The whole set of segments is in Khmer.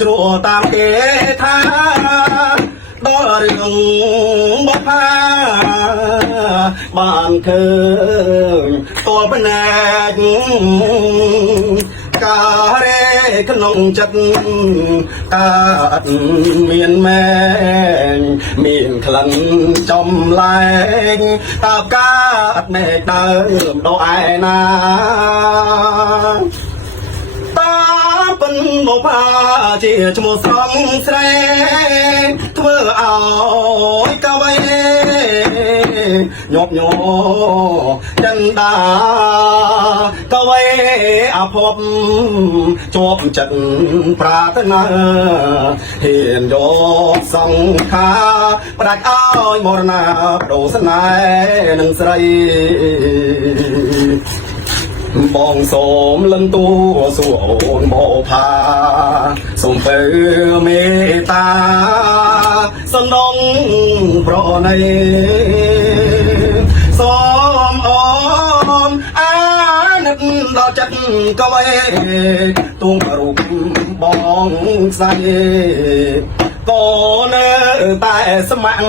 ជ្រួតាមគេថាដល់រឿងបផាបានឃើញតបណែកការេក្នុងចិត្តកើតមានមែងមានក្លិនចំលែងតើកើតមេឃដើមដល់ឯណាពិនមកផាជាឈ្មោះស្រងស្រីធ្វើឲ្យកវីញាប់ញ័រចិនដាកវីអភពជាប់ចិត្តប្រាថ្នាហ៊ានយកសង្ខាផ្ដាច់ឲ្យមរណាបដូរស្នេហ៍នឹងស្រីបងសូមលឹងតួសួរអូនមកផាសូមពើមេត្តាសំដងប្រណីសូមអូនអាណិតដល់ចិត្តកវីទួងរូបបងស្រីក៏នៅតែស្ម័គ្រ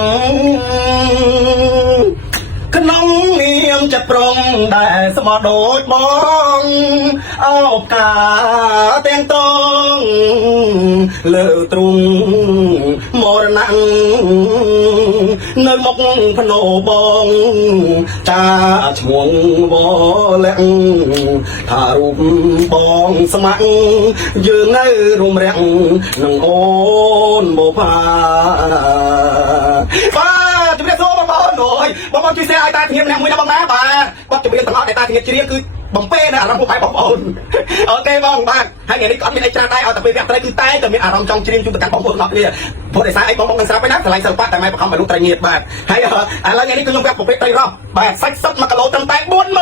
ក្នុងនាមចិត្តប្រងដែលស្មោះដូចបងអោបការទាំងតងលើទ្រុងមរណៈនៅមុខភ្នោបងចាឈ្មោះវលាក់ថារូបបងស្ម័គ្រយើងនៅរួមរាំងនឹងអូនមកផាបាទជំរាបសួរបងប្អូនបងជួយ share ឲ្យតាធានម្នាក់មួយណាបងណាបាទជំរាបទាំងអស់តែតាធានជ្រៀងគឺបំពេនៅអារម្មណ៍ពួកបងប្អូនអូខេបងបាទហើយថ្ងៃនេះក៏អត់មានអីច្រើនដែរឲ្យតែពេលវគ្គត្រីគឺតែមានអារម្មណ៍ចង់ជ្រៀងជូនទៅកាន់បងប្អូនទាំងអស់គ្នាព្រោះដោយសារអីបងនឹងស្រាប់ឯណាកន្លែងសិល្បៈតែមិនបង្ខំឲ្យលោកត្រីងៀតបាទហើយឥឡូវថ្ងៃនេះខ្ញុំប្រាប់ប្រភេទត្រីរ៉ស់បាទសាច់សុទ្ធ1គីឡូត្រឹមតែ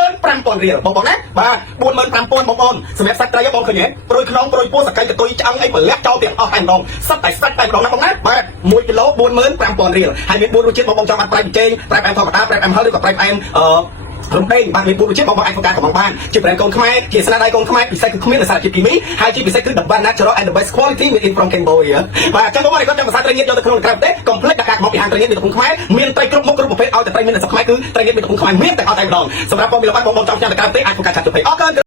45,000 រៀលបងណាបាទ 45,000 បងប្អូនសម្រាប់សាច់ត្រីបងឃើញទេព្រួយខ្នងព្រួយពោះសកៃកតុយឆ្អឹងអីប្រលាក់ចោលទាំងអស់តែម្ដងសិតតែសាច់តែម្ដងណាបងណាបាទ1គីឡូ 45,000 រៀលហើយមាន4រសជាតិបងចង់បានប្រៃប៊ីចេងប្រៃផ្អែមធម្មតាប្រៃផ្អែមហឹរឬក៏ប្រៃផ្អែមរំដេងបាទមាន4រសជាតិបងអាចធ្វើការរបស់បានជាប្រេងកូនខ្មែរជាស្នាដៃកូនខ្មែរពិសេសគឺគ្មានសារជាតិគីមីហើយជាពិសេសគឺ the best natural and the best quality made in from Cambodia បាទអញ្ចឹងបងប្អូនគាត់ចាំភាសាត្រីងៀតយកទៅក្នុងក្រៅប្រទេសកុំភ្លេចដាក់ការមកពីហាងត្រីងៀតនៅក្នុងខ្មែរមានត្រីគ្រប់មុខគ្រប់ប្រភេទឲ្យតែត្រីមាននៅស្រុកខ្មែរគឺត្រីងៀតនៅក្នុងខ្មែរមានតែអត់តែម្ដងសម្រាប់បងមានលបាត់បងចង់ចាំទៅក្រៅប្រទេសអាចធ្វើការចាត់ទុកអរគុណ